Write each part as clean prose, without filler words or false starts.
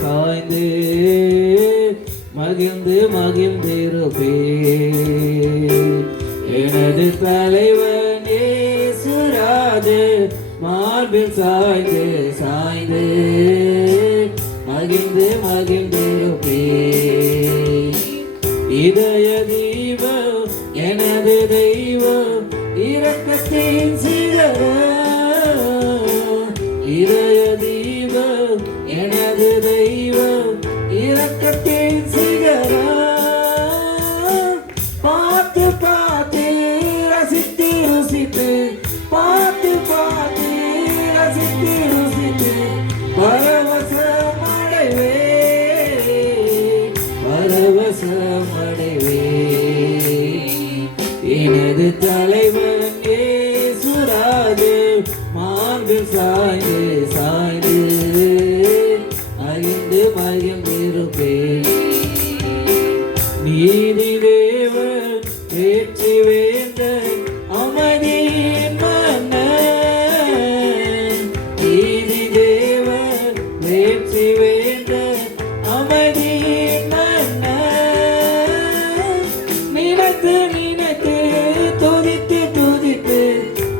சாய்ந்து மகிழ்ந்து மகிழ்ந்திருப்பே. எனது தலைவன் இயேசுராஜே மார்பில் சாய்ந்து சாய்ந்து மகிழ்ந்து மகிழ்ந்திருப்பே. இதய தீபம் எனது தெய்வம் இரக்கத்தின் சிகரம். இதய தீபம் எனது தெய்வம் இரக்கத்தின் சிகரம். பார்த்து பார்த்து ரசித்து ருசித்து பார்த்து பார்த்து ரசித்து ருசித்து பரவசமடைவே பரவசமடைவே. எனது தலைவன் இயேசுராஜே மார்பில் சாய்ந்து சாய்ந்து மகிழ்ந்து மகிழ்ந்திருப்பேன். நீதி தேவன் வெற்றி வேந்தன் அமைதியின் மன்னன். நீதி தேவன் வெற்றி வேந்தன் அமைதியின் மன்னன். நினைத்து நினைத்து துதித்து துதித்து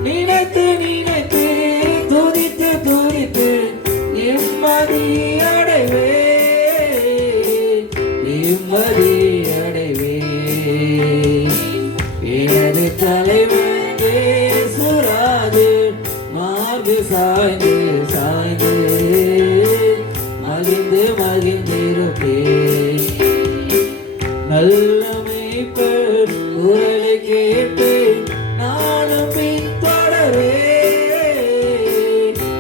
நினைத்து நினைத்து துதித்து துதித்து நிம்மதி அடைவே நிம்மதி அடைவே. எனது தலைவன் இயேசுராஜே மார்பில் சாய்ந்து சாய்ந்து மகிழ்ந்து மகிழ்ந்திருப்பேன். நல்ல மேய்ப்பர் குரலை கேட்டு நானும் பின் தொடரேன்.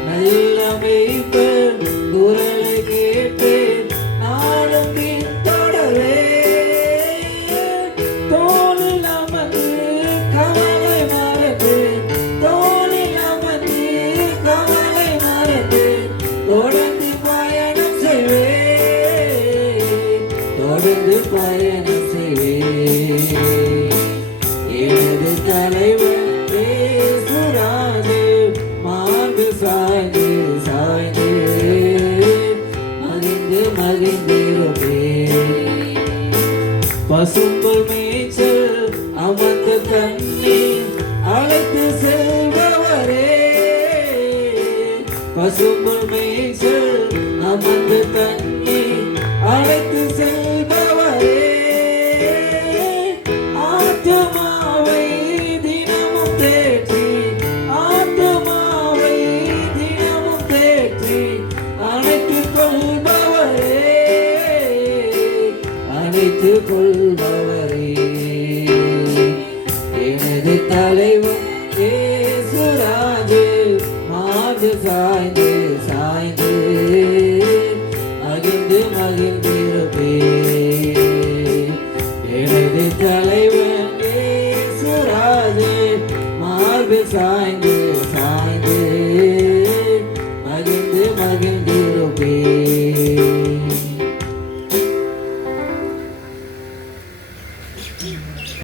நல்ல மேய்ப்பர் குரலை கேட்டு நானும் பின் தொடரேன். தோளில் அமர்ந்து கவலை மறந்து தோளில் அமர்ந்து கவலை மறந்து தொடர்ந்து பயணம் செய்வேன் தொடர்ந்து பயணம் செய்வேன். எனது தலைவன் இயேசுராஜே மார்பில் சாய்ந்து சாய்ந்து மகிழ்ந்து மகிழ்ந்திருப்பேன். பசும்புல் மேய்ச்சல் அமர்ந்த தண்ணீர் அழைத்து செல்பவரே. பசும்புல் மேய்ச்சல் அமர்ந்த தண்ணீர் அழைத்து செல்பவரே. ஆத்துமாவை தினமும் தேற்றி ஆத்துமாவை தினமும் தேற்றி அணைத்துக் கொள்பவரே அணைத்துக் கொள்பவரே. எனது தலைவன் இயேசுராஜே மார்பில் சாய்ந்து